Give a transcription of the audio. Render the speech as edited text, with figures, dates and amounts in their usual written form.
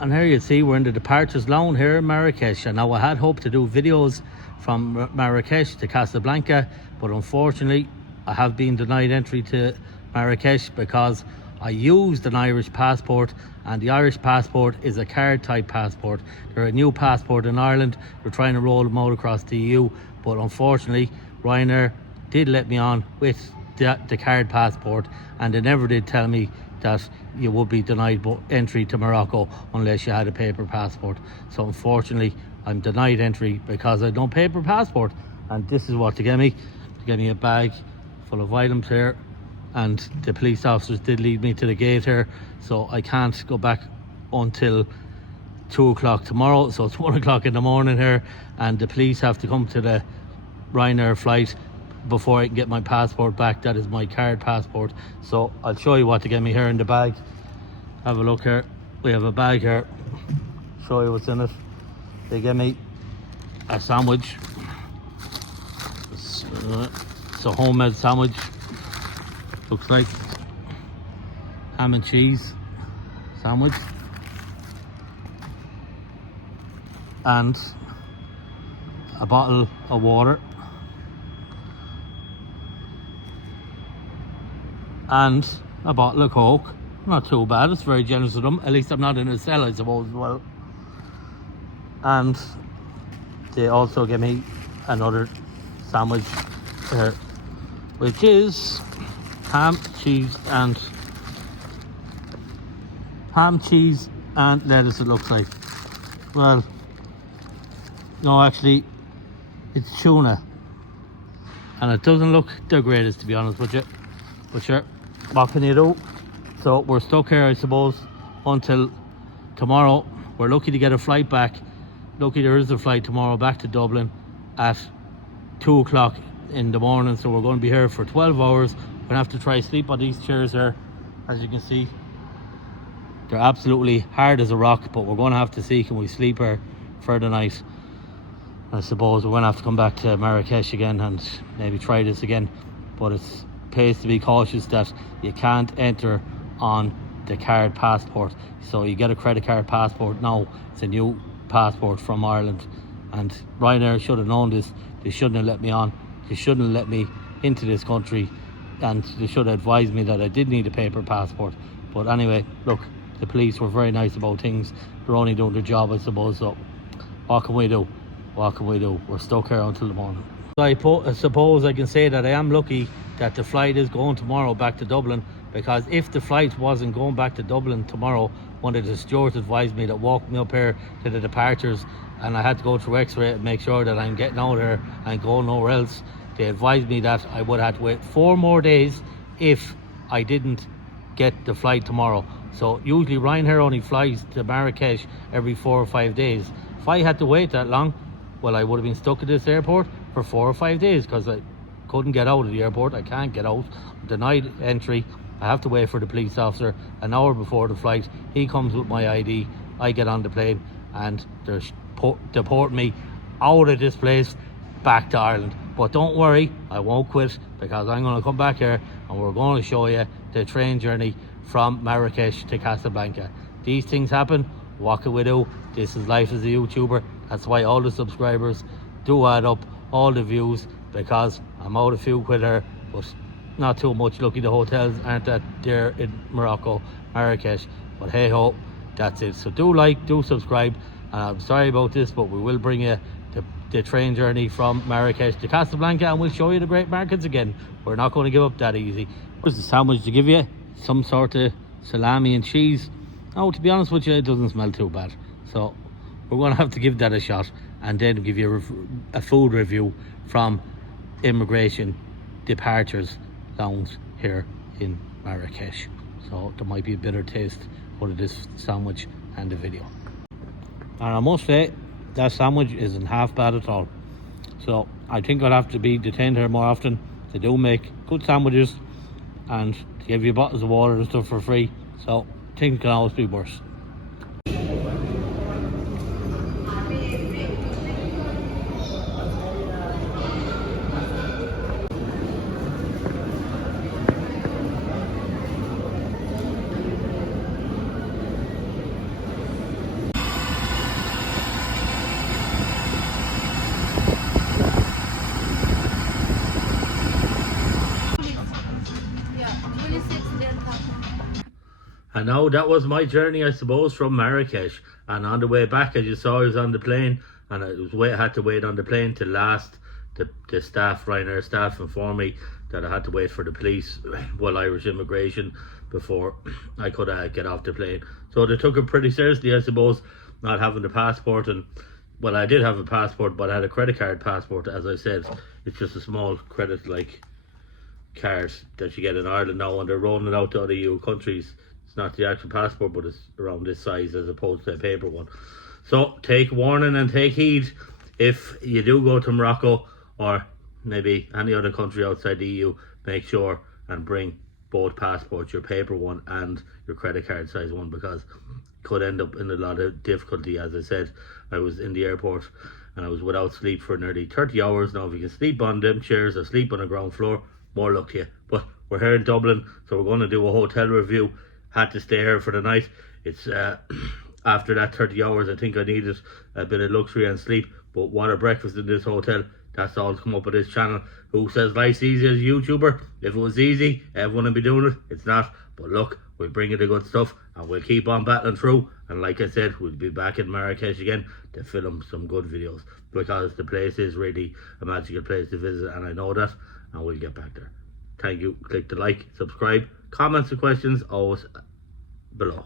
And here you see we're in the departures lounge here in Marrakesh, and now I had hoped to do videos from Marrakesh to Casablanca, but unfortunately I have been denied entry to Marrakesh because I used an Irish passport, and the Irish passport is a card type passport. They're a new passport in Ireland. They're trying to roll them out across the EU, but unfortunately Ryanair did let me on with the card passport, and they never did tell me that you would be denied entry to Morocco unless you had a paper passport. So unfortunately I'm denied entry because I had no paper passport, and this is what they gave me. They gave me a bag full of items here, and the police officers did lead me to the gate here, so I can't go back until 2 o'clock tomorrow. So it's 1 o'clock in the morning here, and the police have to come to the Ryanair flight before I can get my passport back. That is my card passport. So I'll show you what they get me here in the bag. Have a look here. We have a bag here. Show you what's in it. They get me a sandwich. It's a homemade sandwich. Looks like ham and cheese sandwich. And a bottle of water. And a bottle of Coke. Not too bad, it's very generous of them. At least I'm not in a cell, I suppose, as well. And they also give me another sandwich here, which is ham, cheese and lettuce, it looks like. Well, no, actually it's tuna, and it doesn't look the greatest, to be honest with you, but sure, what can you do? So we're stuck here, I suppose, until tomorrow. We're lucky to get a flight back. Lucky there is a flight tomorrow back to Dublin at 2 o'clock in the morning, so we're going to be here for 12 hours. We're going to have to try sleep on these chairs here. As you can see, they're absolutely hard as a rock, but we're going to have to see, can we sleep here for the night. I suppose we're going to have to come back to Marrakesh again and maybe try this again, but it's pays to be cautious that you can't enter on the card passport. So you get a credit card passport now. It's a new passport from Ireland, and Ryanair should have known this. They shouldn't have let me on. They shouldn't have let me into this country, and they should have advised me that I did need a paper passport. But anyway, look, the police were very nice about things. They're only doing their job, I suppose. So what can we do? What can we do? We're stuck here until the morning. I suppose I can say that I am lucky that the flight is going tomorrow back to Dublin, because if the flight wasn't going back to Dublin tomorrow, one of the stewards advised me that walked me up here to the departures, and I had to go through X-ray and make sure that I'm getting out here and going nowhere else. They advised me that I would have to wait 4 more days if I didn't get the flight tomorrow. So usually Ryanair only flies to Marrakesh every 4 or 5 days. If I had to wait that long, well, I would have been stuck at this airport for 4 or 5 days, because I couldn't get out of the airport. I can't get out. I'm denied entry. I have to wait for the police officer an hour before the flight. He comes with my ID. I get on the plane, and they're deporting me out of this place back to Ireland. But don't worry, I won't quit, because I'm going to come back here and we're going to show you the train journey from Marrakesh to Casablanca. These things happen. What can we do? This is life as a YouTuber. That's why all the subscribers do add up, all the views, because I'm out a few quid here, but not too much. Lucky the hotels aren't that there in Morocco, Marrakesh. But hey ho, that's it. So do like, do subscribe. I'm sorry about this, but we will bring you the train journey from Marrakesh to Casablanca, and we'll show you the great markets again. We're not going to give up that easy. Here's the sandwich to give you, some sort of salami and cheese. Oh, to be honest with you, it doesn't smell too bad. So we're going to have to give that a shot, and then give you a food review from Immigration Departures Lounge here in Marrakesh. So there might be a bitter taste out of this sandwich and the video. And I must say, that sandwich isn't half bad at all. So I think I'll have to be detained here more often. They do make good sandwiches, and they give you bottles of water and stuff for free. So things can always be worse. I know that was my journey, I suppose, from Marrakesh. And on the way back, as you saw, I was on the plane, and had to wait on the plane till last. The staff, Ryanair staff, informed me that I had to wait for the police, well, Irish immigration, before I could get off the plane. So they took it pretty seriously, I suppose, not having the passport. And well, I did have a passport, but I had a credit card passport. As I said, it's just a small credit like card that you get in Ireland now, and they're rolling it out to other EU countries. It's not the actual passport, but it's around this size as opposed to a paper one. So take warning and take heed if you do go to Morocco or maybe any other country outside the EU. Make sure and bring both passports, your paper one and your credit card size one, because it could end up in a lot of difficulty. As I said, I was in the airport and I was without sleep for nearly 30 hours. Now if you can sleep on them chairs or sleep on the ground floor, more luck to you. But we're here in Dublin, so we're going to do a hotel review. Had to stay here for the night. It's after that 30 hours, I think I needed a bit of luxury and sleep. But what a breakfast in this hotel. That's all to come up with this channel. Who says life's easy as a YouTuber? If it was easy, everyone would be doing it. It's not. But look, we'll bring you the good stuff and we'll keep on battling through. And like I said, we'll be back in Marrakesh again to film some good videos, because the place is really a magical place to visit, and I know that, and we'll get back there. Thank you. Click the like, subscribe, comments and questions always below.